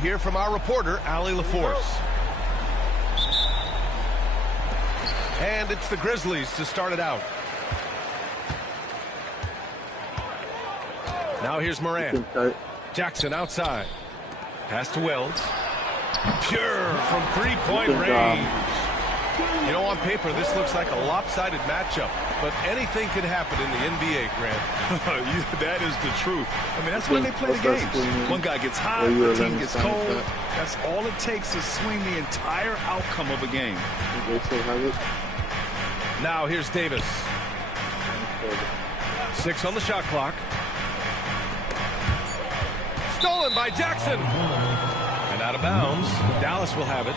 Here from our reporter, Allie LaForce. And it's the Grizzlies to start it out. Now here's Morant. Jackson outside. Pass to Wells. Pure from three-point range. You know, on paper, this looks like a lopsided matchup, but anything can happen in the NBA, Grant. That is the truth. I mean, that's when they play the games. One guy gets hot, the team gets cold. That's all it takes to swing the entire outcome of a game. Now here's Davis. 6 on the shot clock. Stolen by Jackson. And out of bounds. Dallas will have it.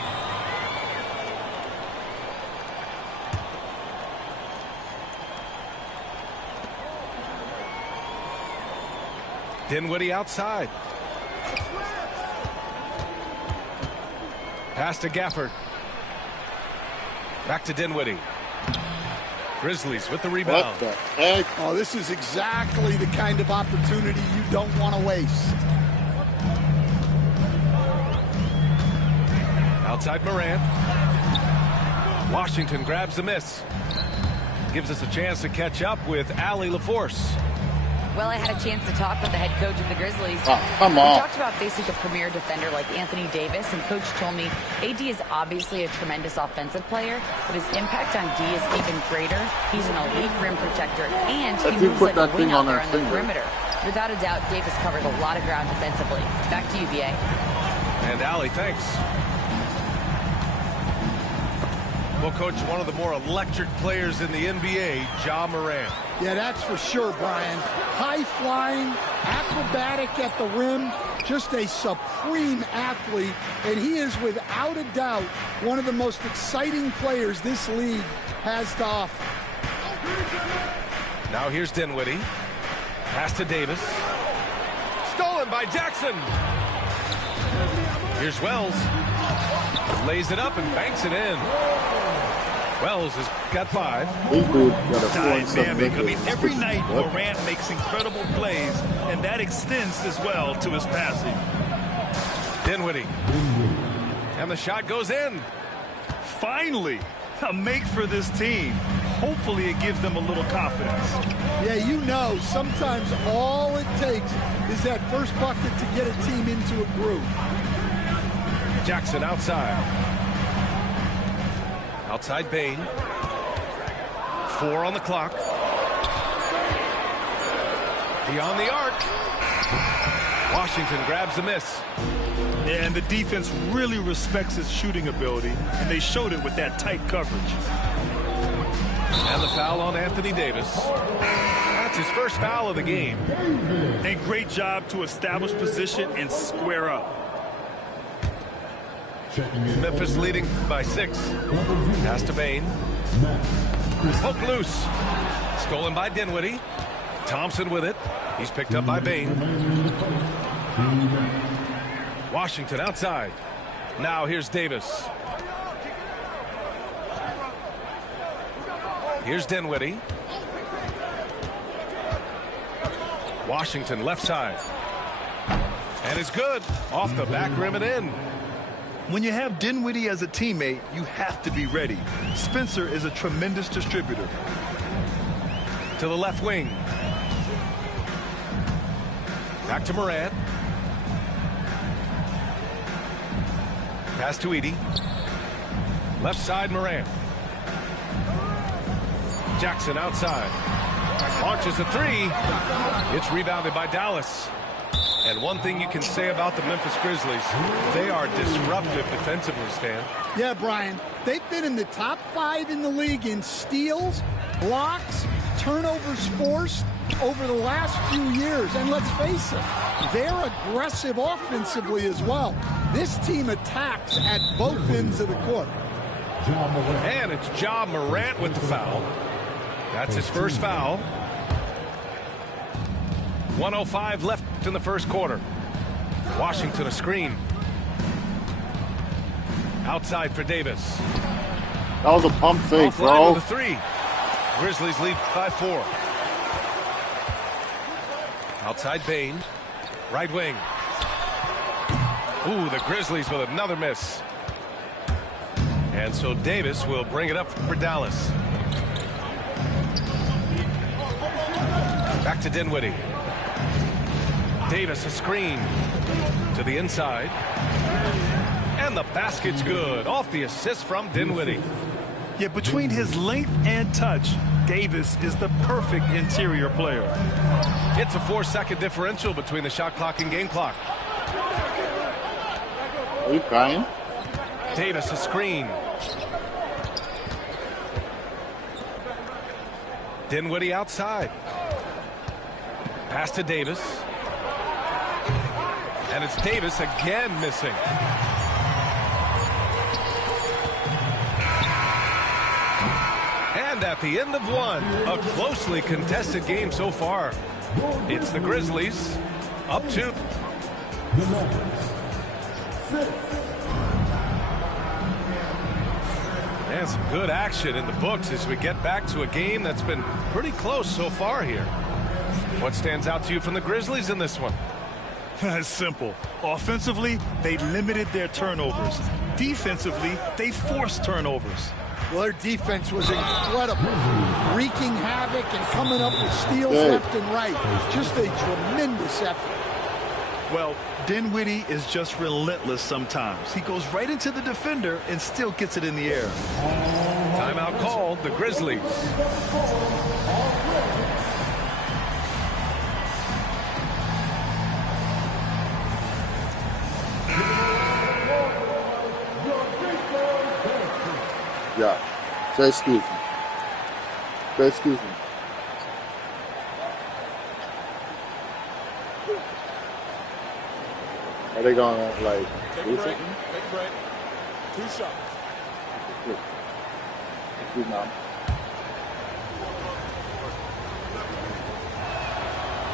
Dinwiddie outside. Pass to Gafford. Back to Dinwiddie. Grizzlies with the rebound. What the heck? Oh, this is exactly the kind of opportunity you don't want to waste. Outside Morant. Washington grabs the miss. Gives us a chance to catch up with Allie LaForce. Well, I had a chance to talk with the head coach of the Grizzlies. Oh, come on. We talked about facing a premier defender like Anthony Davis, and Coach told me AD is obviously a tremendous offensive player, but his impact on D is even greater. He's an elite rim protector, and he moves like a wing out there on the perimeter. Without a doubt, Davis covers a lot of ground defensively. Back to you, BA. And Allie, thanks. Well, Coach, one of the more electric players in the NBA, Ja Morant. Yeah, that's for sure, Brian. High-flying, acrobatic at the rim, just a supreme athlete, and he is without a doubt one of the most exciting players this league has to offer. Now here's Dinwiddie. Pass to Davis. Stolen by Jackson. Here's Wells. Lays it up and banks it in. Wells has got 5. Dynamic. I mean, every night Morant makes incredible plays, and that extends as well to his passing. Dinwiddie. And the shot goes in. Finally, a make for this team. Hopefully it gives them a little confidence. Yeah, you know, sometimes all it takes is that first bucket to get a team into a groove. Jackson outside. Outside Bain. 4 on the clock. Beyond the arc. Washington grabs the miss. Yeah, and the defense really respects his shooting ability, and they showed it with that tight coverage. And the foul on Anthony Davis. That's his first foul of the game. And great job to establish position and square up. Memphis leading by 6. Pass to Bain. Poke loose. Stolen by Dinwiddie. Thompson with it. He's picked up by Bain. Washington outside. Now here's Davis. Here's Dinwiddie. Washington left side. And it's good. Off the back rim and in. When you have Dinwiddie as a teammate, you have to be ready. Spencer is a tremendous distributor. To the left wing. Back to Morant. Pass to Edey. Left side Morant. Jackson outside. Launches a 3. It's rebounded by Dallas. And one thing you can say about the Memphis Grizzlies, they are disruptive defensively, Stan. Yeah, Brian, they've been in the top 5 in the league in steals, blocks, turnovers forced over the last few years. And let's face it, they're aggressive offensively as well. This team attacks at both ends of the court. And it's Ja Morant with the foul. That's his first foul. 1:05 left in the first quarter. Washington a screen. Outside for Davis. That was a pump fake, bro. With a 3. Grizzlies lead by 4. Outside Bain. Right wing. Ooh, the Grizzlies with another miss. And so Davis will bring it up for Dallas. Back to Dinwiddie. Davis a screen to the inside. And the basket's good. Off the assist from Dinwiddie. Yeah, between his length and touch, Davis is the perfect interior player. It's a 4-second differential between the shot clock and game clock. Are you crying? Davis a screen. Dinwiddie outside. Pass to Davis. And it's Davis again missing. And at the end of one, a closely contested game so far. It's the Grizzlies up 2. And some good action in the books as we get back to a game that's been pretty close so far here. What stands out to you from the Grizzlies in this one? It's simple. Offensively, they limited their turnovers. Defensively, they forced turnovers. Well, their defense was incredible, wreaking havoc and coming up with steals left and right. Just a tremendous effort. Well, Dinwiddie is just relentless sometimes. He goes right into the defender and still gets it in the air. Timeout called, the Grizzlies. Yeah. Say excuse me. Say excuse me. Are they gonna like do something? Take a break. 2 shots. Good now.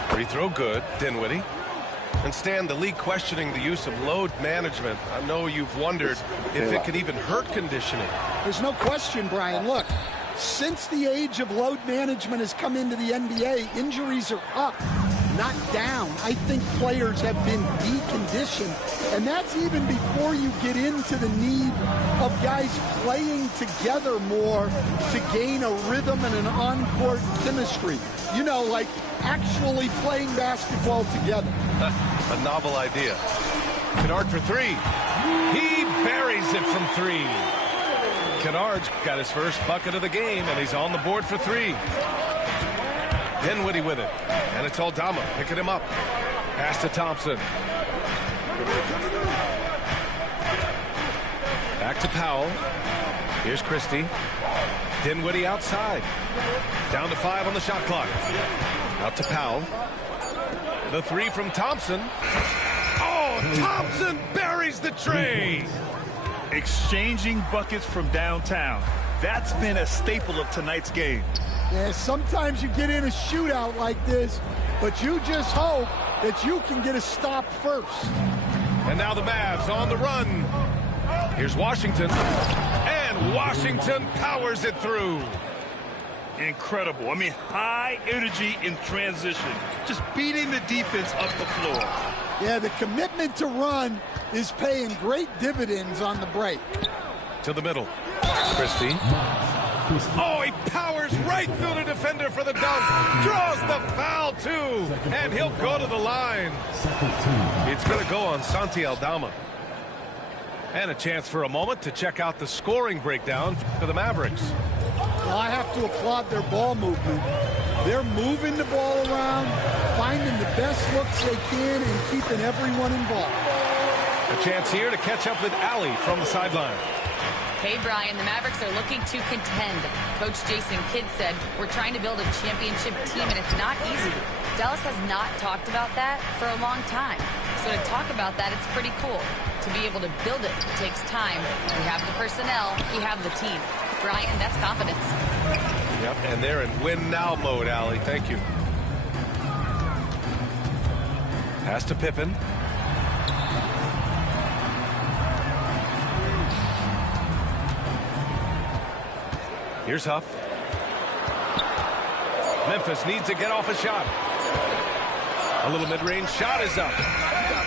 Free throw good, Dinwiddie. And Stan, the league questioning the use of load management. I know you've wondered if it could even hurt conditioning. There's no question, Brian. Look, since the age of load management has come into the NBA, injuries are up, not down. I think players have been deconditioned, and that's even before you get into the need of guys playing together more to gain a rhythm and an on-court chemistry. You know, like actually playing basketball together. A novel idea. Kennard for 3. He buries it from 3. Kennard's got his first bucket of the game, and he's on the board for 3. Dinwiddie with it, and it's Aldama picking him up. Pass to Thompson. Back to Powell. Here's Christie. Dinwiddie outside. Down to 5 on the shot clock. Out to Powell. The 3 from Thompson. Oh, Thompson buries the tray. Exchanging buckets from downtown. That's been a staple of tonight's game. Yeah, sometimes you get in a shootout like this, but you just hope that you can get a stop first. And now the Mavs on the run. Here's Washington. And Washington powers it through. Incredible. I mean, high energy in transition. Just beating the defense up the floor. Yeah, the commitment to run is paying great dividends on the break. To the middle. Christie. Oh, he powers right through the defender for the dunk. Draws the foul, too. And he'll go to the line. It's going to go on Santi Aldama. And a chance for a moment to check out the scoring breakdown for the Mavericks. Well, I have to applaud their ball movement. They're moving the ball around, finding the best looks they can, and keeping everyone involved. A chance here to catch up with Allie from the sideline. Hey, Brian, the Mavericks are looking to contend. Coach Jason Kidd said, we're trying to build a championship team, and it's not easy. Dallas has not talked about that for a long time. So to talk about that, it's pretty cool. To be able to build it takes time. We have the personnel, we have the team. Brian, that's confidence. Yep, and they're in win-now mode, Allie. Thank you. Pass to Pippen. Here's Huff. Memphis needs to get off a shot. A little mid-range shot is up.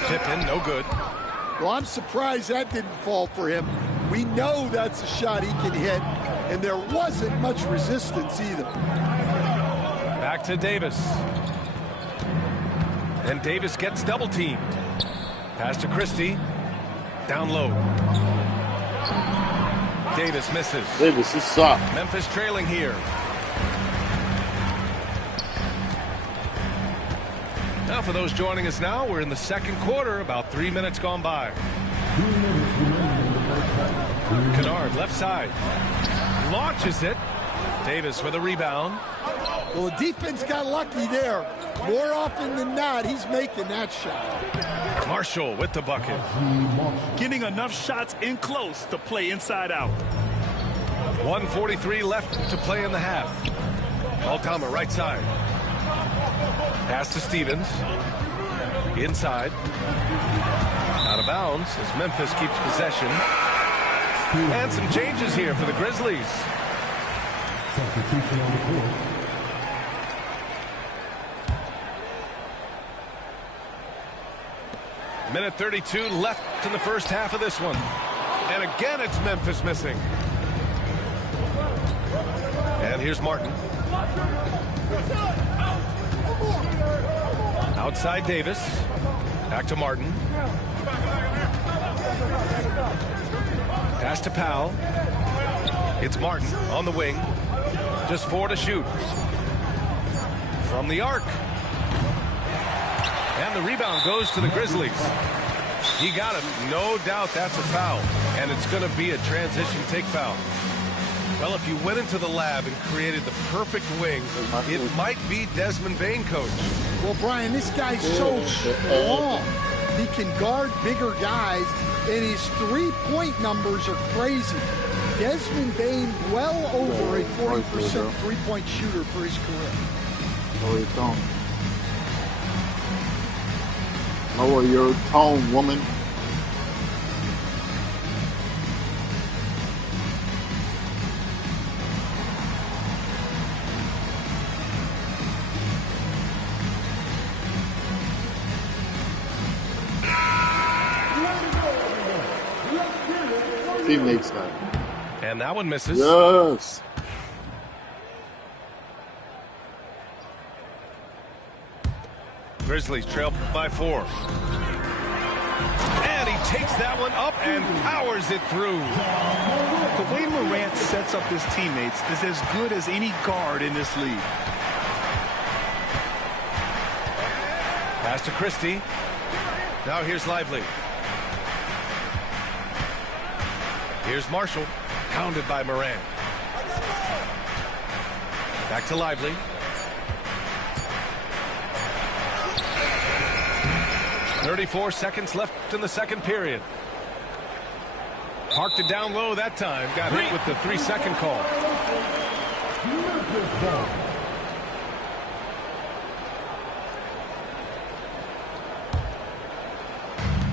Pippen, no good. Well, I'm surprised that didn't fall for him. We know that's a shot he can hit, and there wasn't much resistance either. Back to Davis. And Davis gets double teamed. Pass to Christie. Down low. Davis misses. Davis is soft. Memphis trailing here. Now for those joining us now, we're in the second quarter, about 3 minutes gone by. Kennard left side. Launches it. Davis with a rebound. Well, the defense got lucky there. More often than not, he's making that shot. Marshall with the bucket. Getting enough shots in close to play inside out. 1:43 left to play in the half. Altama right side. Pass to Stevens. Inside. Out of bounds as Memphis keeps possession. And some changes here for the Grizzlies. Substitution on the court. Minute 32 left in the first half of this one. And again, it's Memphis missing. And here's Martin. Outside Davis. Back to Martin. Pass to Powell. It's Martin on the wing. Just 4 to shoot. From the arc. And the rebound goes to the Grizzlies. He got it. No doubt that's a foul. And it's going to be a transition take foul. Well, if you went into the lab and created the perfect wing, it might be Desmond Bane, coach. Well, Brian, this guy's so strong. He can guard bigger guys, and his three-point numbers are crazy. Desmond Bane, well over a 40% three-point shooter for his career. Lower your tone. Lower your tone, woman. He makes that. And that one misses. Yes. Grizzlies trail by 4. And he takes that one up and powers it through. The way Morant sets up his teammates is as good as any guard in this league. Pass to Christie. Now here's Lively. Here's Marshall, pounded by Morant. Back to Lively. .34 seconds left in the second period. Parked it down low that time. Got hit with the 3-second call.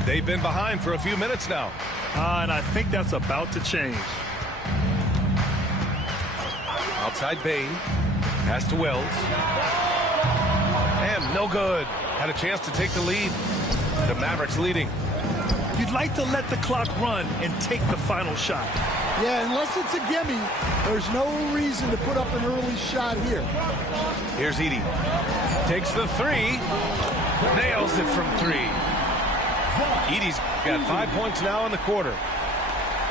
They've been behind for a few minutes now. And I think that's about to change. Outside Bane. Pass to Wells. And no good. Had a chance to take the lead. The Mavericks leading. You'd like to let the clock run and take the final shot. Yeah, unless it's a gimme, there's no reason to put up an early shot here. Here's Edey. Takes the 3. Nails it from 3. Edey's got 5 points now in the quarter.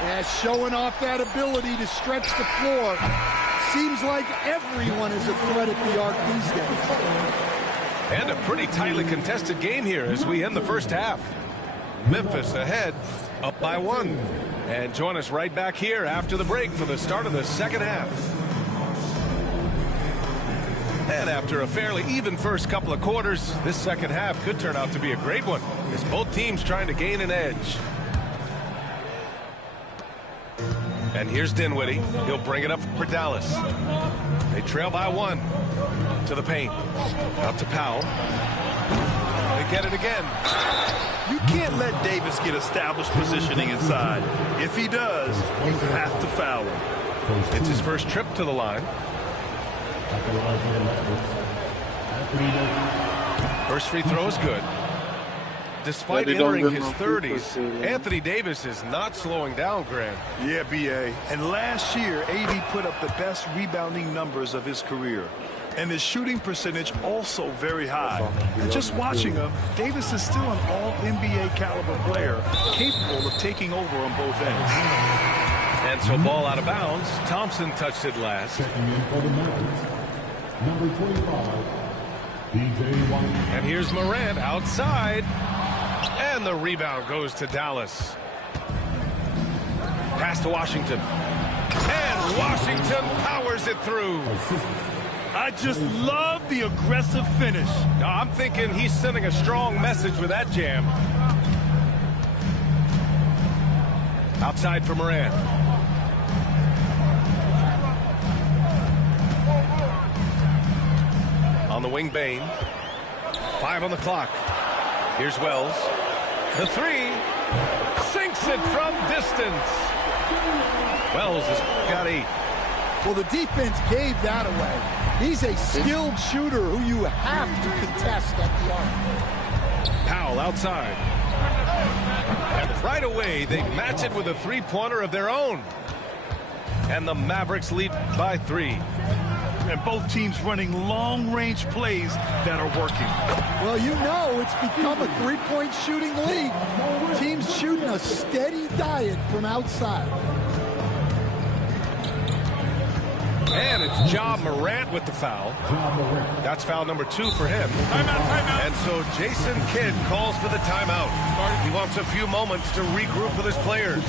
Yeah, showing off that ability to stretch the floor. Seems like everyone is a threat at the arc these days. And a pretty tightly contested game here as we end the first half. Memphis ahead, up by 1. And join us right back here after the break for the start of the second half. And after a fairly even first couple of quarters, this second half could turn out to be a great one as both teams trying to gain an edge. And here's Dinwiddie. He'll bring it up for Dallas. They trail by 1 to the paint. Out to Powell. They get it again. You can't let Davis get established positioning inside. If he does, you have to foul him. It's his first trip to the line. First free throw is good. despite entering his 30s, Anthony Davis is not slowing down, Grant. Yeah, B.A. And last year, AD put up the best rebounding numbers of his career. And his shooting percentage also very high. And just watching him, Davis is still an all-NBA caliber player, capable of taking over on both ends. And so ball out of bounds. Thompson touched it last. Number 25, DJ White. And here's Morant outside. And the rebound goes to Dallas. Pass to Washington. And Washington powers it through. I just love the aggressive finish. I'm thinking he's sending a strong message with that jam. Outside for Morant. On the wing, Bain. 5 on the clock. Here's Wells. The 3. Sinks it from distance. Wells has got 8. Well, the defense gave that away. He's a skilled shooter who you have to contest at the arc. Powell outside. And right away, they match it with a three-pointer of their own. And the Mavericks lead by 3. And both teams running long-range plays that are working. Well, you know it's become a three-point shooting league. Teams shooting a steady diet from outside. And it's Ja Morant with the foul. That's foul number 2 for him. Timeout. And so Jason Kidd calls for the timeout. He wants a few moments to regroup with his players.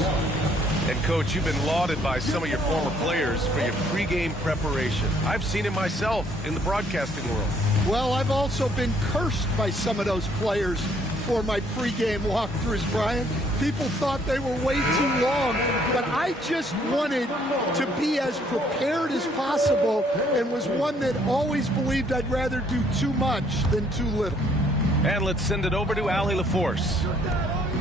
And, Coach, you've been lauded by some of your former players for your pregame preparation. I've seen it myself in the broadcasting world. Well, I've also been cursed by some of those players for my pregame walkthroughs, Brian. People thought they were way too long, but I just wanted to be as prepared as possible and was one that always believed I'd rather do too much than too little. And let's send it over to Allie LaForce.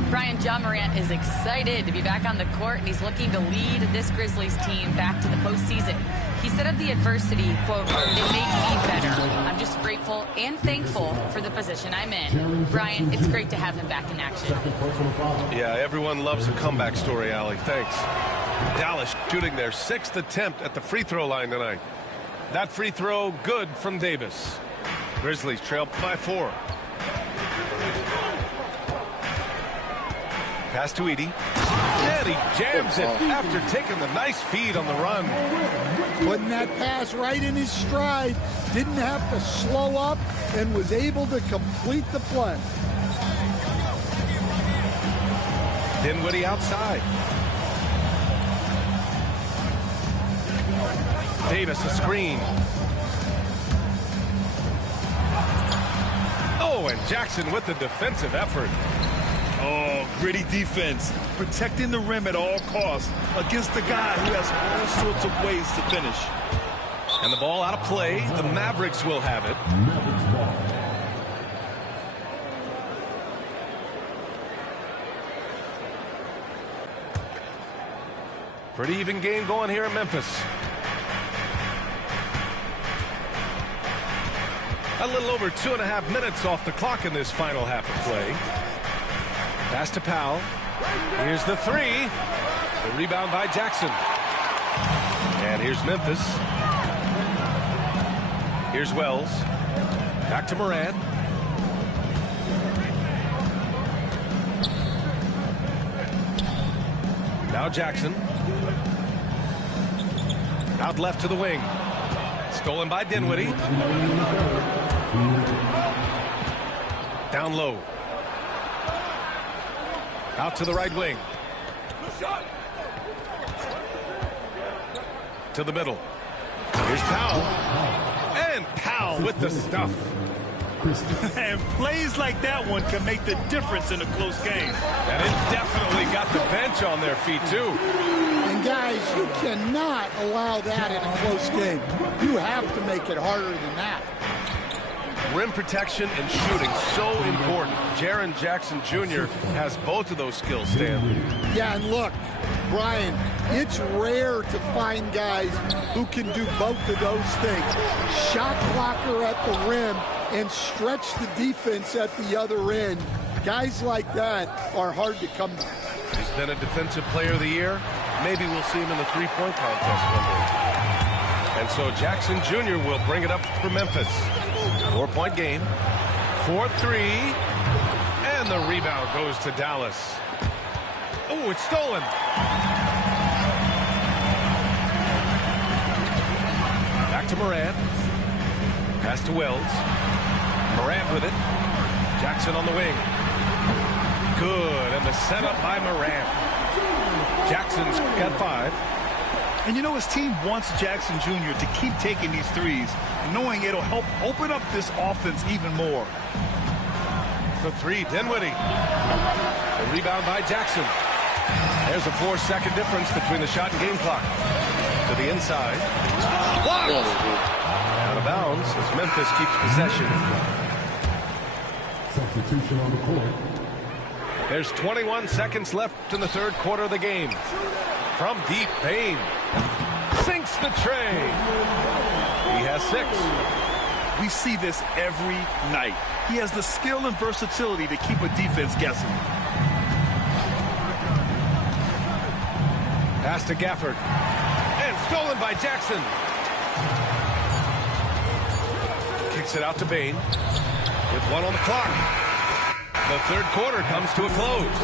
Brian, Ja Morant is excited to be back on the court, and he's looking to lead this Grizzlies team back to the postseason. He said of the adversity, quote, "It made me better. I'm just grateful and thankful for the position I'm in." Brian, it's great to have him back in action. Yeah, everyone loves a comeback story, Allie. Thanks. Dallas shooting their 6th attempt at the free throw line tonight. That free throw good from Davis. Grizzlies trail by 4. Pass to Edey. And he jams it after taking the nice feed on the run. Putting that pass right in his stride. Didn't have to slow up and was able to complete the play. Dinwiddie outside. Davis a screen. Oh, and Jackson with the defensive effort. Oh, gritty defense. Protecting the rim at all costs against a guy who has all sorts of ways to finish. And the ball out of play. The Mavericks will have it. Pretty even game going here in Memphis. A little over 2.5 minutes off the clock in this final half of play. Pass to Powell. Here's the 3. The rebound by Jackson. And here's Memphis. Here's Wells. Back to Morant. Now Jackson. Out left to the wing. Stolen by Dinwiddie. Down low. Out to the right wing. To the middle. Here's Powell. And Powell with the stuff. And plays like that one can make the difference in a close game. And it definitely got the bench on their feet, too. And, guys, you cannot allow that in a close game. You have to make it harder than that. Rim protection and shooting, so important. Jaren Jackson Jr. has both of those skills, Stan. Yeah, and look, Brian, it's rare to find guys who can do both of those things. Shot blocker at the rim and stretch the defense at the other end. Guys like that are hard to come by. He's been a defensive player of the year. Maybe we'll see him in the three-point contest one day. And so Jackson Jr. will bring it up for Memphis. 4-point game. 4-3. And the rebound goes to Dallas. Oh, it's stolen. Back to Morant. Pass to Wells. Morant with it. Jackson on the wing. Good. And the setup by Morant. Jackson's got 5. And you know, his team wants Jackson Jr. to keep taking these threes, knowing it'll help open up this offense even more. For 3, Dinwiddie. The rebound by Jackson. There's a 4-second difference between the shot and game clock. To the inside. Blocked! Out of bounds as Memphis keeps possession. Substitution on the court. There's 21 seconds left in the third quarter of the game. From deep, Payne sinks the tray. He has 6. We see this every night. He has the skill and versatility to keep a defense guessing. Pass to Gafford. And stolen by Jackson. Kicks it out to Bain. With 1 on the clock. The third quarter comes to a close.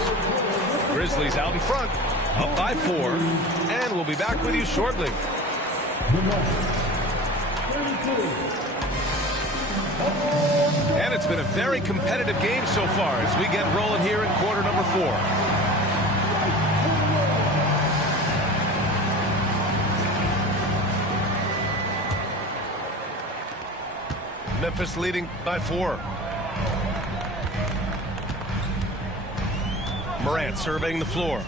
Grizzlies out in front. Up by 4. And we'll be back with you shortly. And it's been a very competitive game so far as we get rolling here in quarter number 4. Memphis leading by 4. Morant surveying the floor.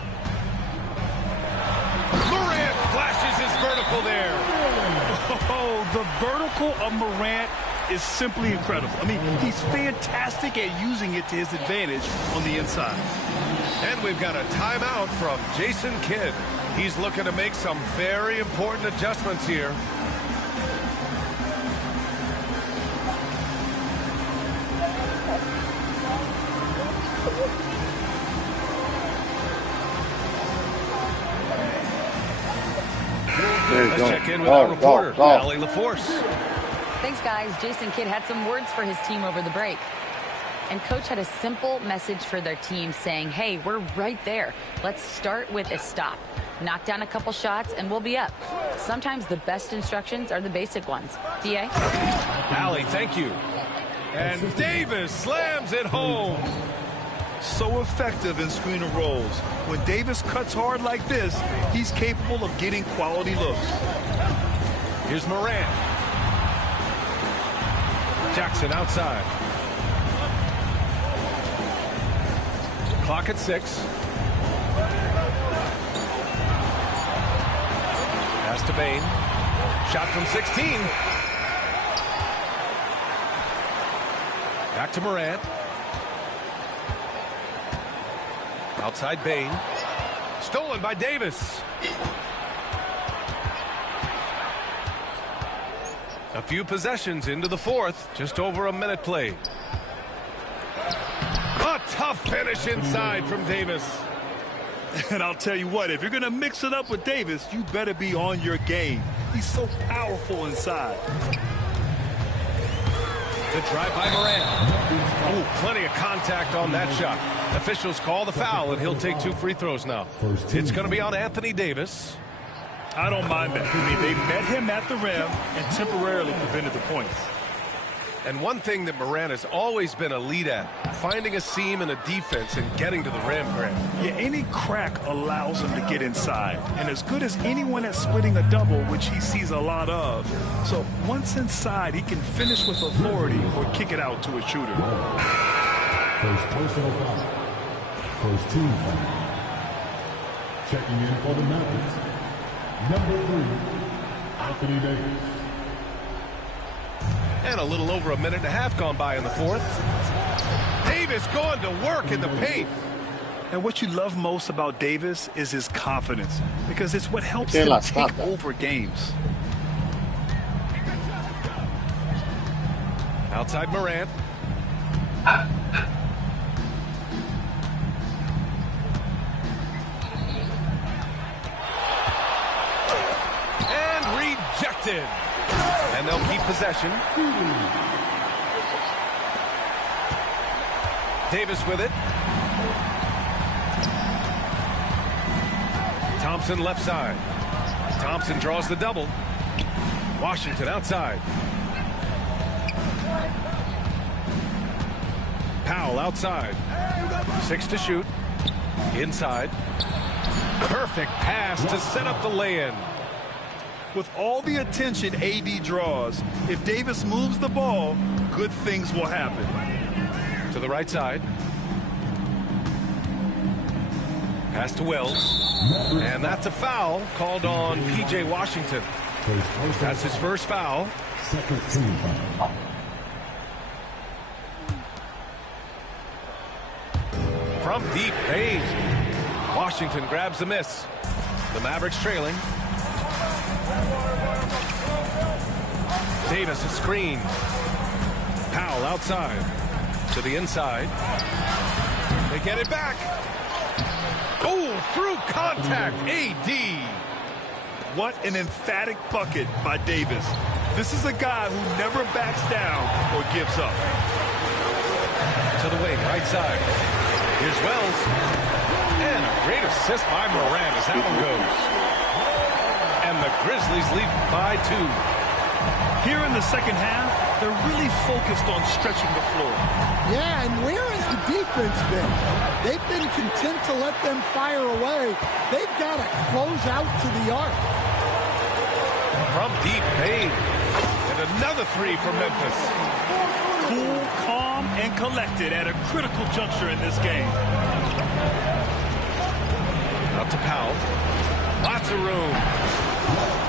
Morant flashes his vertical there. Oh, the vertical of Morant is simply incredible. I mean, he's fantastic at using it to his advantage on the inside. And we've got a timeout from Jason Kidd. He's looking to make some very important adjustments here. Let's check in with our reporter, Allie LaForce. Thanks, guys. Jason Kidd had some words for his team over the break. And Coach had a simple message for their team saying, hey, we're right there. Let's start with a stop. Knock down a couple shots, and we'll be up. Sometimes the best instructions are the basic ones. D.A.? Allie, thank you. And Davis slams it home. So effective in screen and rolls. When Davis cuts hard like this, he's capable of getting quality looks. Here's Morant. Jackson outside. Clock at 6. Pass to Bain. Shot from 16. Back to Morant. Outside Bain. Stolen by Davis. A few possessions into the fourth. Just over a minute played. A tough finish inside from Davis. And I'll tell you what, if you're going to mix it up with Davis, you better be on your game. He's so powerful inside. Good drive by Morant. Ooh, plenty of contact on that shot. Officials call the foul, and he'll take 2 free throws now. It's going to be on Anthony Davis. I don't mind that. I mean, they met him at the rim and temporarily prevented the points. And one thing that Morant has always been elite at, finding a seam in a defense and getting to the rim, Grant. Yeah, any crack allows him to get inside. And as good as anyone at splitting a double, which he sees a lot of. So once inside, he can finish with authority or kick it out to a shooter. First personal foul. First team foul. Checking in for the Mavericks. Number 3, Anthony Davis. And a little over a minute and a half gone by in the fourth. Davis going to work in the paint. And what you love most about Davis is his confidence, because it's what helps him take over games. Outside Morant. Intercepted. And they'll keep possession. Davis with it. Thompson left side. Thompson draws the double. Washington outside. Powell outside. 6 to shoot. Inside. Perfect pass to set up the lay-in. With all the attention AD draws, if Davis moves the ball, good things will happen. To the right side. Pass to Wells. And that's a foul called on P.J. Washington. That's his first foul. Second team foul. From deep range. Washington grabs the miss. The Mavericks trailing. Davis a screen. Powell outside. To the inside. They get it back. Oh, through contact. AD. What an emphatic bucket by Davis. This is a guy who never backs down or gives up. To the wing, right side. Here's Wells. And a great assist by Moran as that one goes. And the Grizzlies lead by 2. Here in the second half, they're really focused on stretching the floor. Yeah, and where has the defense been? They've been content to let them fire away. They've got to close out to the arc. From deep Payne. And another 3 for Memphis. Cool, calm, and collected at a critical juncture in this game. Up to Powell. Lots of room.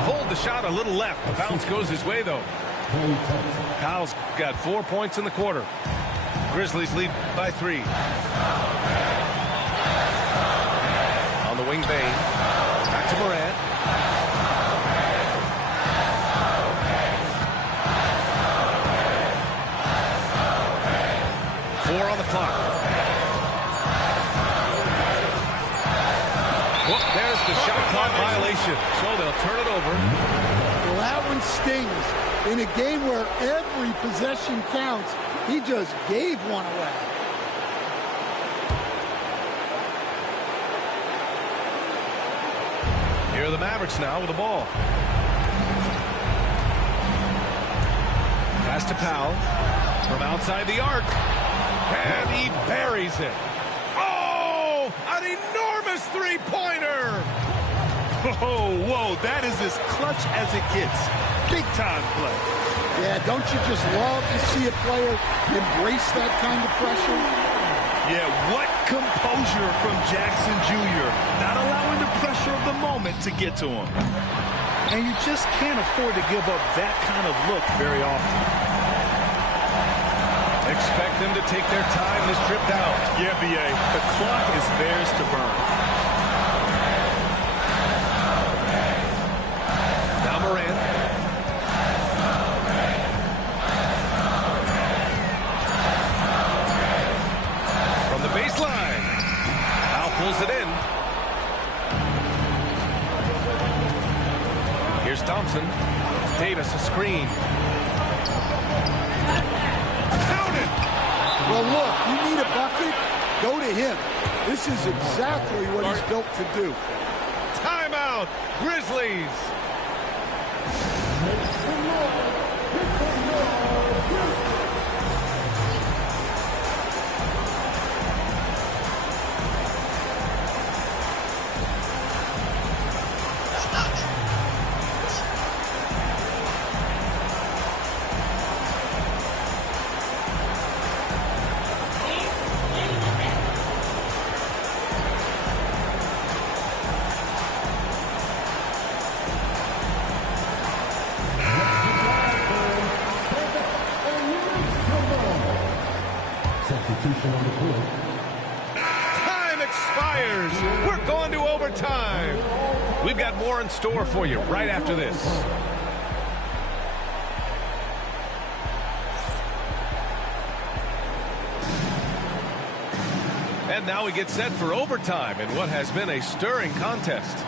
Pulled the shot a little left. The bounce goes his way, though. Powell's got 4 points in the quarter. Grizzlies lead by 3. On the wing, Bain. Back to Morant. On the clock. Well, there's the shot clock violation. So they'll turn it over. Well, that one stings. In a game where every possession counts, he just gave one away. Here are the Mavericks now with the ball. Pass to Powell from outside the arc. And he buries it. Oh, an enormous three-pointer. Oh, whoa, that is as clutch as it gets. Big-time play. Yeah, don't you just love to see a player embrace that kind of pressure? Yeah, what composure from Jackson Jr. Not allowing the pressure of the moment to get to him. And you just can't afford to give up that kind of look very often. Expect them to take their time this trip down. Yeah, B.A., the clock is theirs to burn. Now Moran. From the baseline. Powell pulls it in. Here's Thompson. Davis a screen. Well, look, you need a bucket, go to him. This is exactly what he's built to do. Timeout, Grizzlies. Time expires. We're going to overtime. We've got more in store for you right after this. And now we get set for overtime in what has been a stirring contest.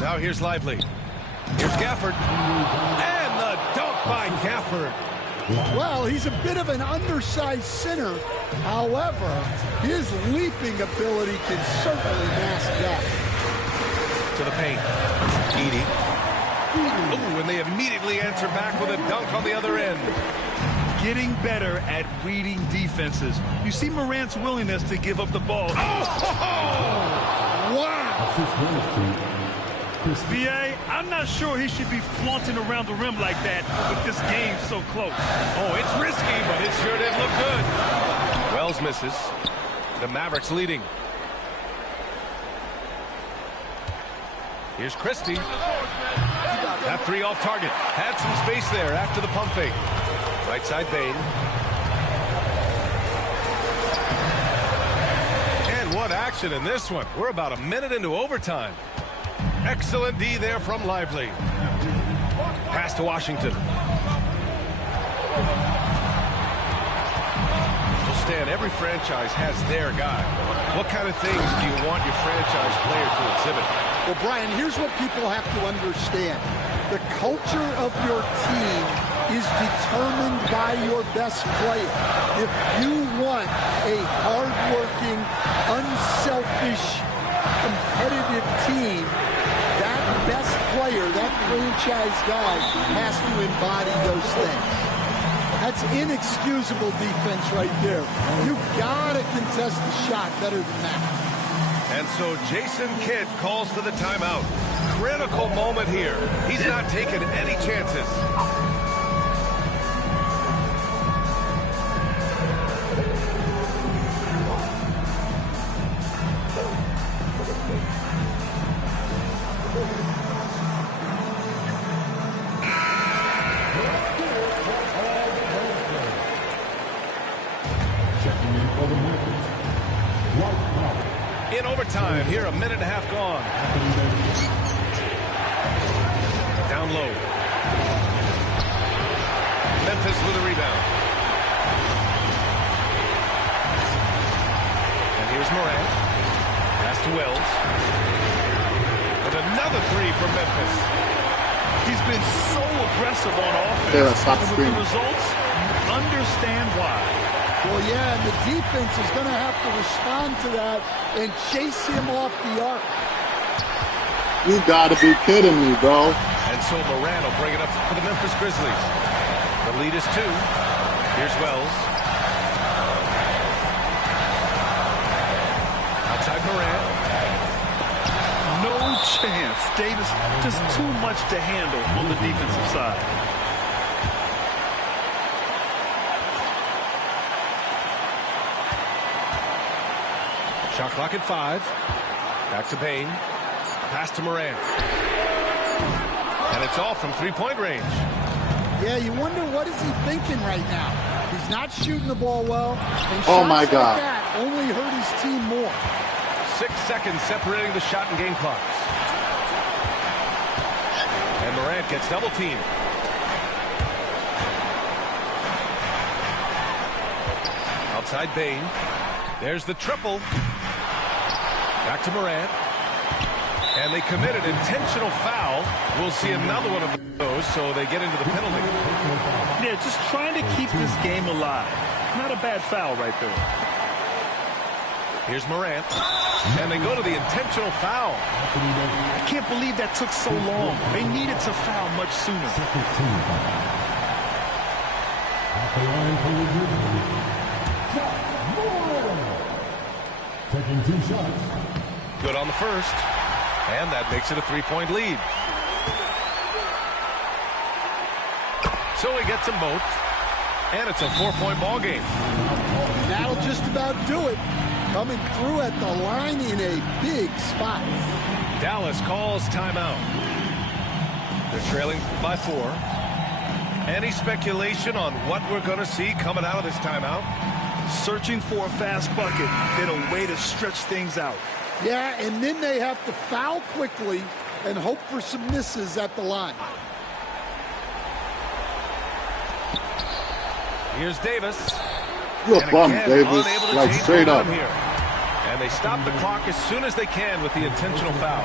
Now here's Lively. Here's Gafford. And the dunk by Gafford. Well, he's a bit of an undersized center. However, his leaping ability can certainly mask that. To the paint. Edie. Ooh, and they immediately answer back with a dunk on the other end. Getting better at reading defenses. You see Morant's willingness to give up the ball. Oh! Wow! VA, I'm not sure he should be flaunting around the rim like that with this game so close. Oh, it's risky, but it sure did look good. Wells misses. The Mavericks leading. Here's Christie. That three off target. Had some space there after the pump fake. Right side Bane. And what action in this one. We're about a minute into overtime. Excellent D there from Lively. Pass to Washington. Well, Stan, every franchise has their guy. What kind of things do you want your franchise player to exhibit? Well, Brian, here's what people have to understand. The culture of your team is determined by your best player. If you want a hardworking, unselfish, competitive team, that best player, that franchise guy, has to embody those things. That's inexcusable defense right there. You gotta contest the shot better than that. And so Jason Kidd calls for the timeout. Critical moment here. He's not taking any chances. In overtime, here a minute and a half gone. Down low. Memphis with a rebound. And here's Morant. Pass to Wells. And another three from Memphis. He's been so aggressive on offense. And with the results, you understand why. Well, yeah, and the defense is going to have to respond to that and chase him off the arc. You got to be kidding me, bro. And so Morant will bring it up for the Memphis Grizzlies. The lead is 2. Here's Wells. Outside Morant. No chance. Davis just too much to handle on the defensive side. Shot clock at 5. Back to Bane. Pass to Morant. And it's off from three-point range. Yeah, you wonder what is he thinking right now. He's not shooting the ball well. And oh, my God. Like that only hurt his team more. 6 seconds separating the shot and game clocks. And Morant gets double-teamed. Outside Bane. There's the triple. Back to Morant. And they committed intentional foul. We'll see another one of those, so they get into the penalty. Yeah, just trying to keep this game alive. Not a bad foul right there. Here's Morant. And they go to the intentional foul. I can't believe that took so long. They needed to foul much sooner. Taking 2 shots. Good on the first. And that makes it a 3-point lead. So he gets them both. And it's a 4-point ball game. That'll just about do it. Coming through at the line in a big spot. Dallas calls timeout. They're trailing by 4. Any speculation on what we're going to see coming out of this timeout? Searching for a fast bucket, then a way to stretch things out. Yeah, and then they have to foul quickly and hope for some misses at the line. Here's Davis. You're And bummed, again, Davis. unable to Like, change straight up. momentum here. And they stop the clock as soon as they can with the intentional foul.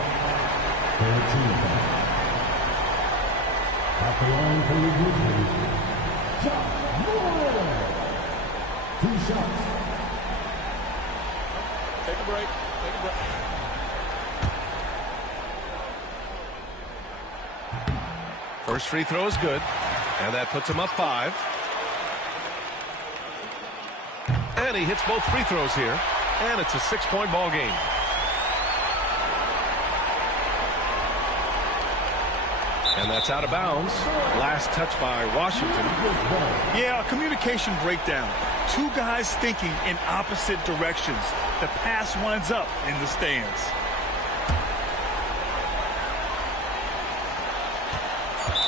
13 foul. At the line for the Grizzlies, Josh Moore. 2 shots. Take a break. Take a break. First free throw is good. And that puts him up 5. And he hits both free throws here. And it's a 6-point ball game. And that's out of bounds. Last touch by Washington. Yeah, a communication breakdown. 2 guys thinking in opposite directions. The pass winds up in the stands.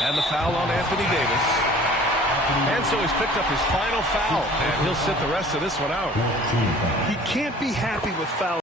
And the foul on Anthony Davis. And so he's picked up his final foul. And he'll sit the rest of this one out. He can't be happy with fouls.